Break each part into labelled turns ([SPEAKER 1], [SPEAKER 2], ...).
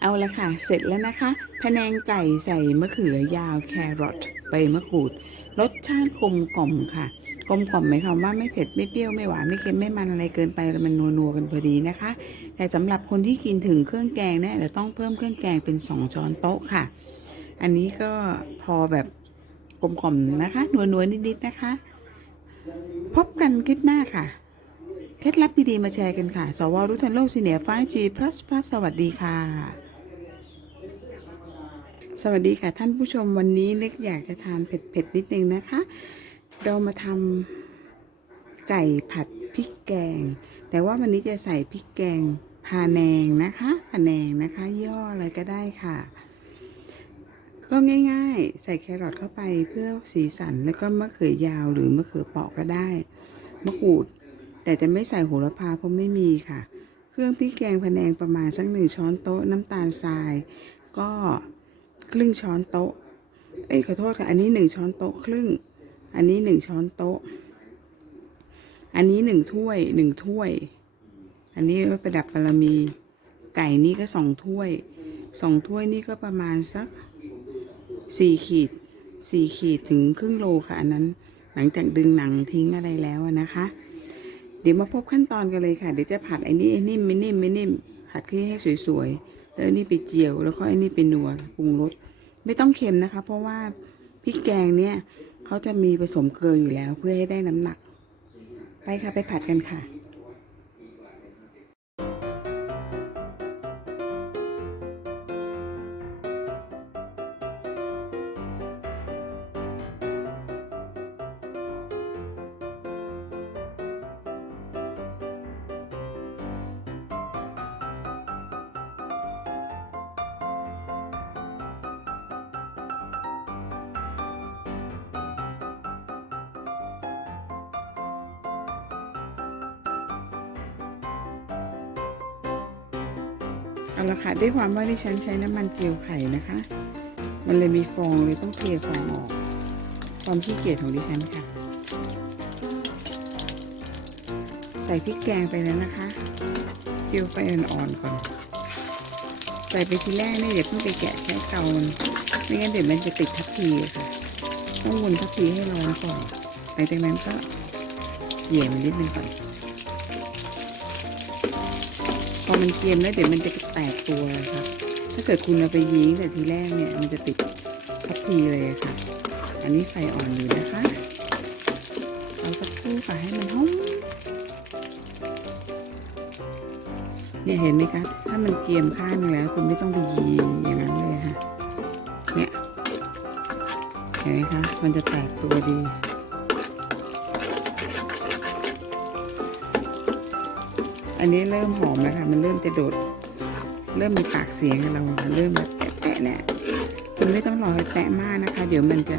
[SPEAKER 1] เอาละค่ะ เสร็จแล้วนะคะพะแนงไก่ใส่มะเขือยาวแครอทใบมะกรูด รสชาติกลมกล่อมค่ะ กลมกล่อมหมายความว่าไม่เผ็ดไม่เปรี้ยวไม่หวานไม่เค็มไม่มันอะไรเกินไปมันนัวๆกันพอดีนะคะ แต่สำหรับคนที่กินถึงเครื่องแกงเนี่ยจะต้องเพิ่มเครื่องแกงเป็น 2 ช้อนโต๊ะค่ะ อันนี้ก็พอแบบกลมกล่อมนะคะนัวๆนิดๆนะคะ พบกันคลิปหน้าค่ะเคล็ดลับดี ๆ มาแชร์กันค่ะ สวรุทันโลกซีเนีย 5G plus plus สวัสดีค่ะ สวัสดีค่ะท่านผู้ชมวันนี้เล็กอยากจะทานเผ็ดๆนิดนึงนะคะ เรามาทำไก่ผัดพริกแกง แต่ว่าวันนี้จะใส่พริกแกงพาแนงนะคะพาแนงนะคะย่ออะไรก็ได้ค่ะ ก็ง่ายๆ ใส่แครอทเข้าไปเพื่อสีสันแล้วก็มะเขือยาวหรือมะเขือเปราะก็ได้มะกรูด แต่จะไม่ใส่โหระพาเพราะไม่มีค่ะ เครื่องพริกแกงพะแนงประมาณสักหนึ่งช้อนโต๊ะน้ำตาลทราย ก็ ครึ่งช้อนโต๊ะ เอ้ยขอโทษค่ะ อันนี้หนึ่งช้อนโต๊ะครึ่ง อันนี้หนึ่งช้อนโต๊ะ อันนี้หนึ่งถ้วยหนึ่งถ้วย อันนี้ไว้ประดับบารมี ไก่นี่ก็สองถ้วยสองถ้วยนี่ก็ประมาณสักสี่ขีดสี่ขีดถึงครึ่งโลค่ะ อันนั้น หลังจากดึงหนังทิ้งอะไรแล้วนะคะ เดี๋ยวมาพบขั้นตอนกันเลยค่ะ เดี๋ยวจะผัดไอ้นี่ไอ้นิ่มไม่นิ่มไม่นิ่ม ผัดให้สวยๆ แล้วอันนี้ไปเจียว แล้วก็อันี่ไปนัวปรุงรส ไม่ต้องเค็มนะคะ เพราะว่าพริกแกงเนี่ยเขาจะมีผสมเกลืออยู่แล้วเพื่อให้ได้น้ำหนัก ไปค่ะไปผัดกันค่ะ เอาละค่ะด้วยความว่าดิฉันใช้น้ำมันเจียวไข่นะคะ มันเลยมีฟองเลยต้องเทฟองออก ความขี้เกียจของดิฉันค่ะ ใส่พริกแกงไปแล้วนะคะ เจียวไฟอ่อนๆก่อน ใส่ไปทีแรกเนี่ยอย่าเพิ่งไปแกะใช้เตามันไม่งั้นเดี๋ยวมันจะติดทัพพีค่ะ ต้องวนทัพพีให้ร้อนก่อนหลังจากนั้นก็เหยี่ยมนนิดนึงก่อน พอมันเกียมแล้วเดี๋ยวมันจะแตกตัวครับ ถ้าเกิดคุณเอาไปยีงแต่ทีแรกเนี่ยมันจะติดทัพพีเลยค่ะ อันนี้ไฟอ่อนอยู่นะคะ เอาสักครู่ค่ะให้มันหอมเนี่ยเห็นไหมคะ ถ้ามันเกียมข้างนึงแล้วคุณไม่ต้องไปยีอย่างนั้นเลยค่ะ เนี่ย เห็นไหมคะ มันจะแตกตัวดี อันนี้เริ่มหอมแล้วค่ะ มันเริ่มจะโดด เริ่มมีปากเสียงกับเราค่ะเริ่มแบบแตะๆเนี่ยคุณไม่ต้องรอให้แตะมากนะคะ เดี๋ยวมันจะ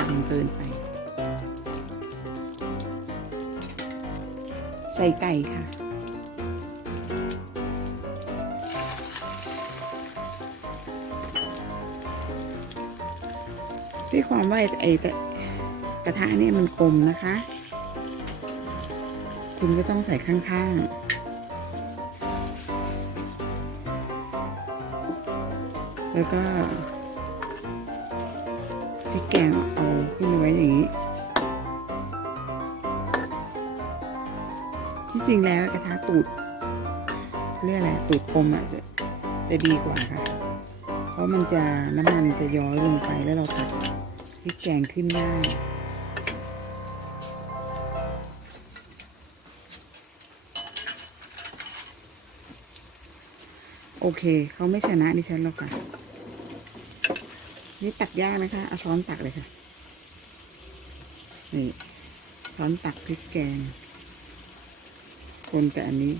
[SPEAKER 1] ดังเกินไป ใส่ไก่ค่ะด้วยความว่าไอ้กระทะนี่มันกลมนะคะ คุณก็ต้องใส่ข้างๆ แล้วก็พริกแกงเอาขึ้นมาไว้อย่างนี้ ที่จริงแล้วกระทะตูดเรียกอะไรตูดกลมอะจะจะดีกว่าค่ะ เพราะมันจะน้ำมันจะย้อยลงไปแล้วเราตักพริกแกงขึ้นได้ โอเค เขาไม่ชนะดิฉันหรอกค่ะ นี่ตักยากนะคะเอาช้อนตักเลยค่ะ นี่ ช้อนตักพริกแกง คนกับอันนี้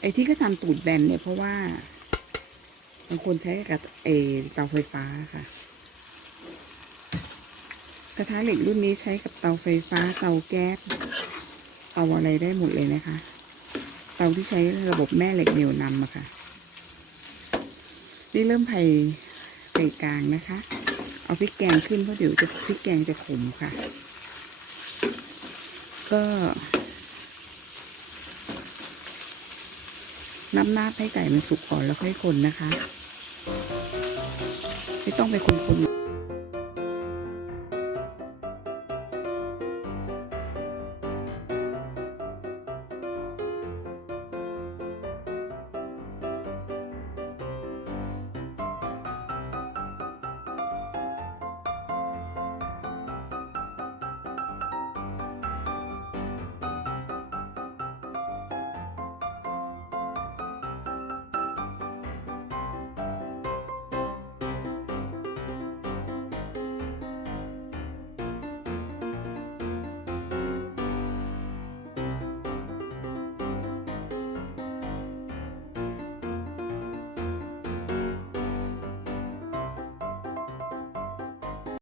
[SPEAKER 1] ไอ้ที่เขาทำตูดแบนเนี่ยเพราะว่าบางคนใช้กับเออเตาไฟฟ้าค่ะ กระทะเหล็กรุ่นนี้ใช้กับเตาไฟฟ้าเตาแก๊สเตาอะไรได้หมดเลยนะคะ เตาที่ใช้ระบบแม่เหล็กเหนี่ยวนำอะคะ่ะนี่เริ่มไผ่ไก่กลางนะคะ เอาพริกแกงขึ้นเพราะเดี๋ยวจะพริกแกงจะขมค่ะ ก็น้ำหน้าให้ไก่มันสุกก่อนแล้วค่อยคนนะคะ ไม่ต้องไปคนคๆ